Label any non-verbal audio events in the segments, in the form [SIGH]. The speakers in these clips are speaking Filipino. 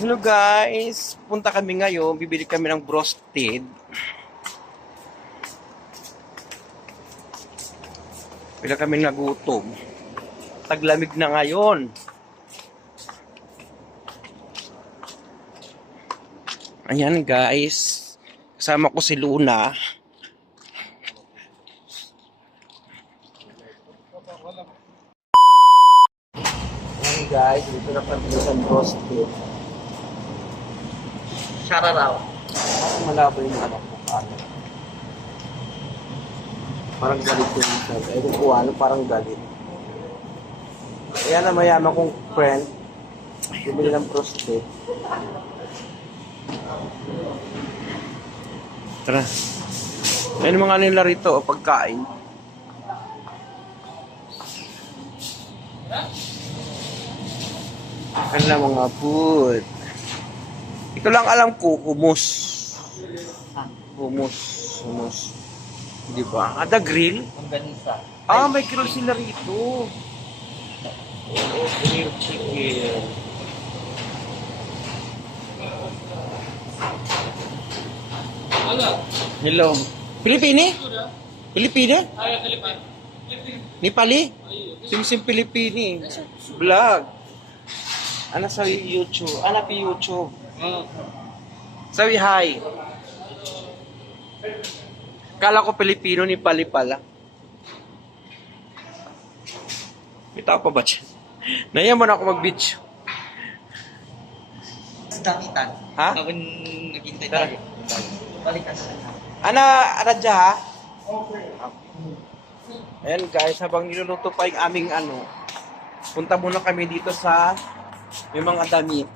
Hello guys, punta kami ngayon, bibili kami ng brosted. Bila kami nagutom. Taglamig na ngayon. Ayan guys, kasama ko si Luna. Ayan guys, dito na kami sa brosted. Shararaw. Parang malabo yung anak ko. Ano? Parang galit yung sabi. Ewan ko ano, parang galit. Kaya na mayaman kong friend, bumili ng prostate. Tara. Ayun mga nila rito, o pagkain. Ano na mga food. Ito lang alam ko, humus. Humus. Humus. Di ba? Ada grill? Longganisa. Ah, may grill sila rito. Oo, grilled chicken. Hello. Pilipini? Pilipina? Nepali? Simsim Pilipini. Vlog. Ano sa YouTube? Ano pa YouTube? Sabi hi. Kala ko Pilipino ni Pali pala. May tao pa ba dyan? [LAUGHS] Nayaman ako mag-beach. Sa damitan. Ha? Habang naghintay tayo. Balikan sa kanya. Ana, Radya ha? Ayan guys, habang niluluto pa yung aming ano, punta muna kami dito sa may mga damit.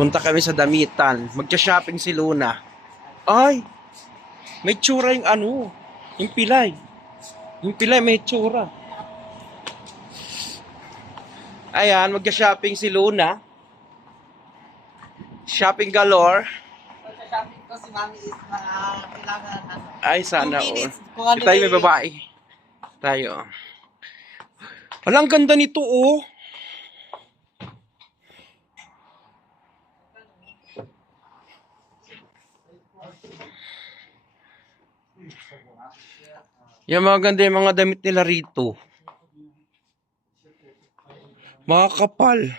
Punta kami sa damitan. Magja-shopping si Luna. Ay! May tsura yung ano, yung pilay. Yung pilay may tsura. Ayan, magja-shopping si Luna. Shopping galore. Sa shopping ko si Mami is na kailangan ano. Ay, sana ano tayo may babae. Tayo. Wala, ang ganda nito, oh. Yung mga ganda yung mga damit nila rito. Mga kapal.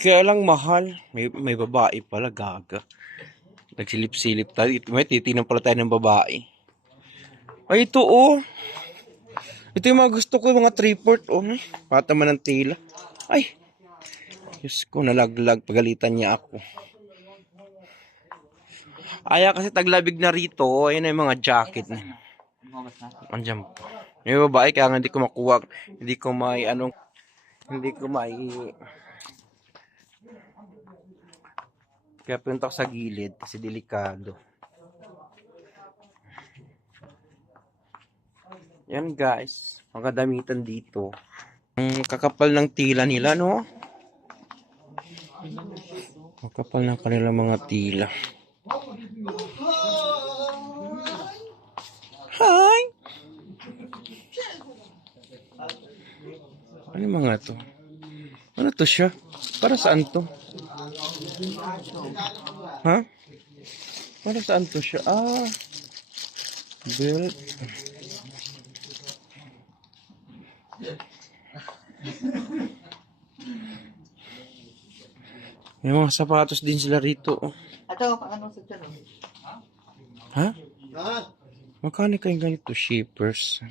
Kaya lang mahal. May, may babae pala, gaga. Nagsilip-silip tayo. May titinan pala tayo ng babae. Ay, ito oh. Ito yung mga gusto ko, mga three-port oh. eh. Pata man ng tila. Ay. Diyos ko, nalaglag. Pagalitan niya ako. Aya kasi taglabig na rito. Ayun na yung mga jacket na. Andiyan po. May babae kaya nga hindi ko makuha. Hindi ko may anong hindi ko may kaya punta ko sa gilid kasi delikado. Yan guys, mga damitan dito. Ang kakapal ng tila nila, no? Kakapal ng kanilang mga tila. Hi! Ano mga to? Ano to siya? Para saan to? Ha? Para saan to siya? Ah. Belt. May mga sapatos din sila rito. oh. Ito, paano sa dyan? Magkano kayong ganito shippers?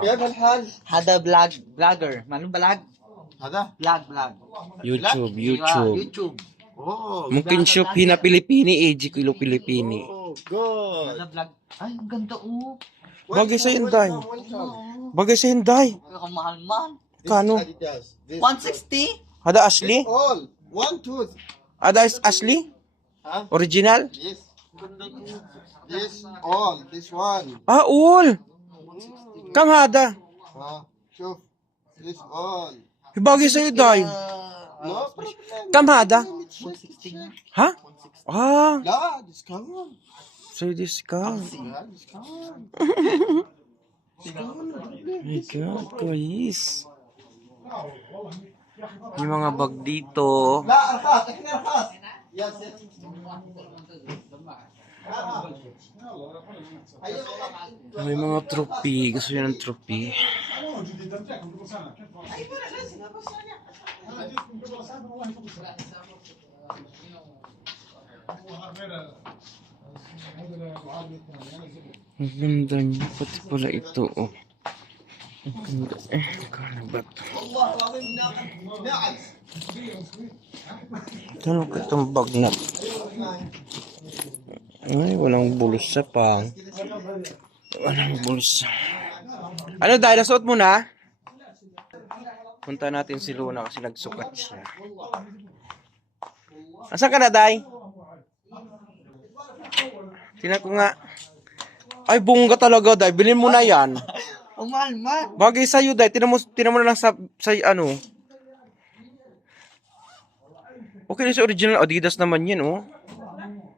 Kaya balhal. Hada vlog, vlogger. Ano vlog? Hada? Vlog, vlog. YouTube, YouTube. YouTube. Oh, Mungkin shop hina Pilipini, eh, AG kilo Pilipini. Oh, God. Hada vlog. Ay, ang ganda oh. Bagay sa Inday. Bagay sa Inday. Ang mahal man. Kano? 160? Hada Ashley? All. One tooth. Hada Ashley? Huh? Original? Yes. This all, this one. Ah, all. Mm. Kamada. Ah, sure. This all. Ibagay sa'yo, Day. Ah, no problem. Kamada? Ha? Ah. Yeah, discount. Sa'yo discount. Yeah, discount. My God, guys. May mga bag dito. La, alpas! Akin alpas! يا ست May mga trophy. Gusto niya ng trophy. Ang ganda niya. Pati pala ito, oh. Ang ganda. Eh, kano ba ito? والله العظيم ناقص ناقص Ano ka itong bag na? Ay, walang bulsa pa. Walang bulsa. Ano, dahil nasuot mo na? Punta natin si Luna kasi nagsukat siya. Asan ka na, Day? Tingnan ko nga. Ay, bunga talaga, Day. Bilhin mo na yan. [LAUGHS] Mahal, mahal. Bagay sa'yo, Day. Tinan mo, tinan mo na lang sa, sa ano. Okay na sa original Adidas naman yan, oh.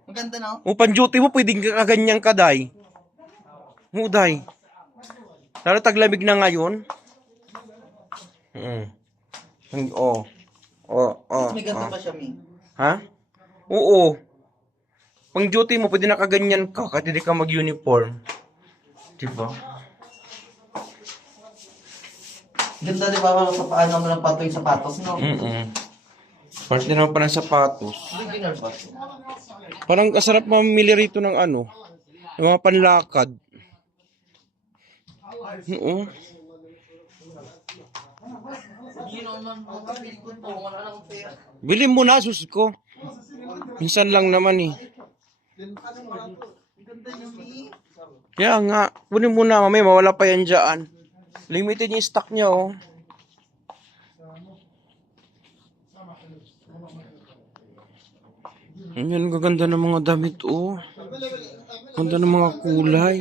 Maganda no? O, pan-duty mo, pwedeng kaganyan ka, Day. Oo, Day. Lalo taglamig na ngayon. Mm. Oh. Oh, oh. May ganito oh. pa siya, Mi. Ha? Oo. Pang duty mo, pwede nakaganyan ka kahit hindi ka mag-uniform. Diba? Ganda di ba mga sa paano mo lang pato yung sapatos, no? Mm-mm. Parte naman pa ng sapatos. Original ba? Parang kasarap mamili rito ng ano, yung mga panlakad. Oo. Bili mo na, sus ko. Minsan lang naman eh. Kaya nga, kunin mo na, mamaya mawala pa yan dyan. Limited yung stock niya, oh. Ayan, gaganda ng mga damit, oh. Ganda ng mga kulay.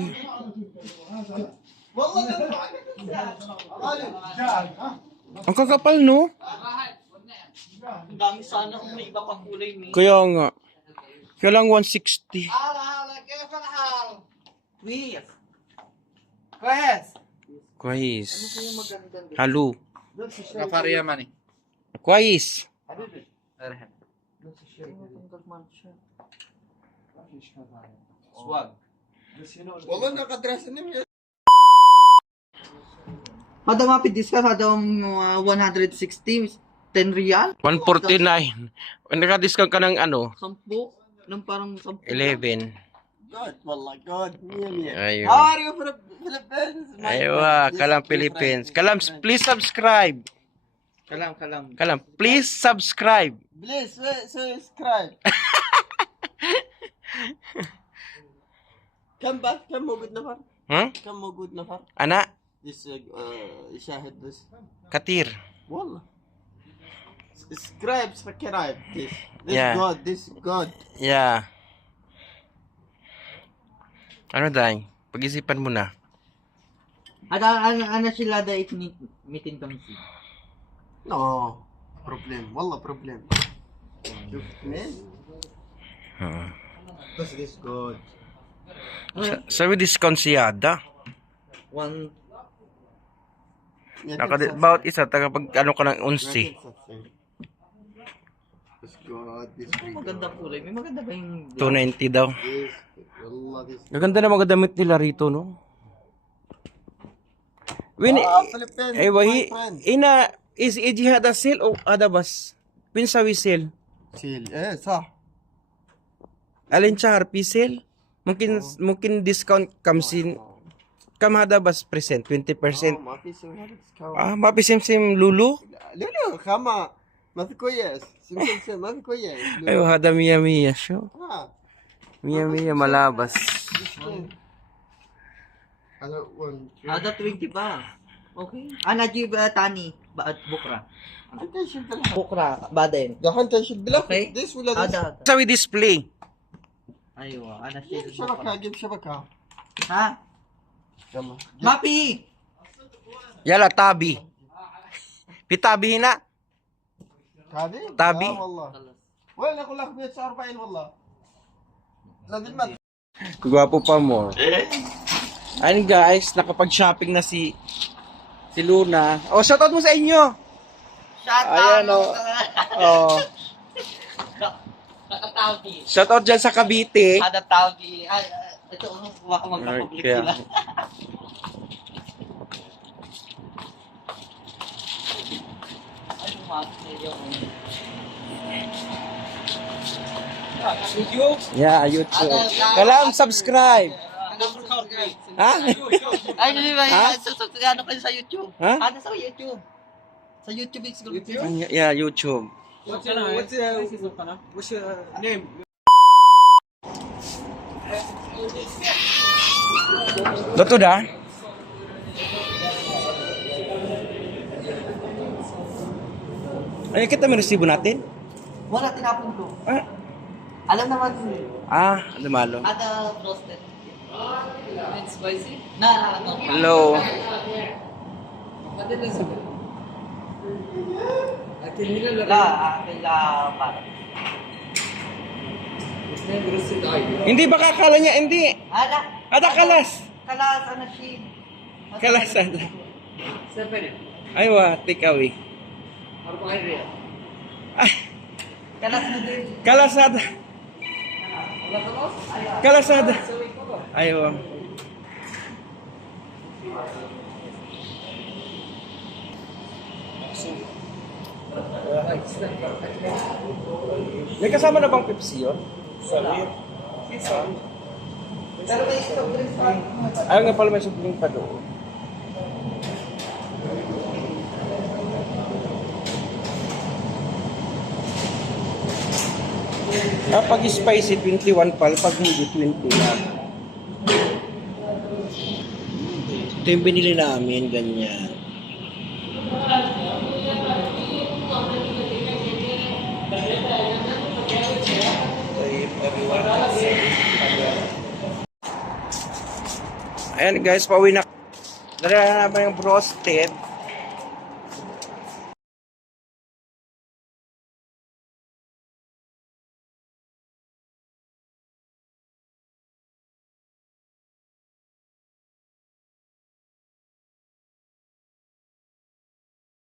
Ang kakapal, no? Ang dami sana may iba pang kulay, ni. Kaya nga. Kaya lang 160. Quiz. Quiz. Quiz. Halo. Kapariyaman eh. Quiz. Kwais. Maganda. Halo. Kapareha man eh. Kwais. Swag. والله nakadress na niya Hada mapit discuss hada uh, 160 10 real 149. Naka-discount ka ng ano? 10 nang parang 10 11. good والله good مية مية Ayun. How are you Philip- Philippines My Aywa, friend, Kalam this Philippines. friend, Kalam, this friend. please subscribe. kalam kalam Kalam, please subscribe. Please su- subscribe كم بعد كم موجود نفر Hmm? كم موجود نفر Ana, this uh, uh, يشاهد this Katir. والله subscribe subscribe this this Yeah. god this god Yeah. Ano dahil? Pag-isipan mo na. Ada ano ano sila da it meeting kami si No. Problem. Wallah problem. Look, man. Uh, Because good. sa- sabi discount siyada. One Naka that's isa taga pag ano ka ng unsi. something. This. This Ang good. maganda kulay. May maganda ba yung... 290 daw. This good. Wallah, na mga damit nila rito no. Ah, Win, Ah, eh, wahi, ina, is iji hada sale o hada bas? Pin sa sale? سيل ايه صح Alin sa harpi sale? Mungkin, mungkin discount kamsin, kam hada bas present, 20%. آه، ما في سوي هذا ديسكاونت Ah, mapisim-sim lulu? لا لا خما ما في كويس سمسم سم ما في كويس Ay, hada miya miya show. ها Miya miya malabas. هذا ون Ada 20 pa. Okay. Ah, Najib uh, ah, Tani. Baat Bukra. Ang tension talaga. Bukra, Baden. Dahan tension bila. Okay. This will ada. Sa we display. Aywa, ana siya. Give siya baka, give siya baka. Ha? Tama. Mapi. Yala tabi. Pitabi na. Tabi? Tabi. Ah, wallah. Wala ko lang sa 40 wallah. Lazim mat. Kugwapo pa mo. Eh? Ayun guys, nakapag-shopping na si Si Luna. Oh, shoutout mo sa inyo. Shout Ayan, out. oh. Oh. Nakatawag di. Shoutout dyan sa Cavite. Di. Ay, ito, baka magpa-public Okay. sila. Yeah, YouTube. Kalam, subscribe. Ha? Ay, hindi ba? Ha? Ano kayo sa YouTube? Ha? Ano sa YouTube? Sa YouTube is good. Yeah, YouTube. What's your, what's your, what's your name? Dito da? Ay, kita may resibo natin? Wala tinapon ko. Ah, Alam naman, ah ano malo? ada roasted. It's spicy? Na, na, no. Akin la, para. Hindi ba kakala niya? Hindi. Ada. Ada kalas. Kalas, ano siya? Kalas ada. Aywa, take away. Ah, Kalas din. kalas ada. Kalas ada. Aywa. May kasama na bang Pepsi yun? Pero may stock drinks pa. Ayaw nga pala may subling pa doon. Kapag spicy, 21 pal. Pag hindi, 20 lang. Ito yung binili namin, ganyan. Ayan guys, pauwi na. Dala na naman yung broasted.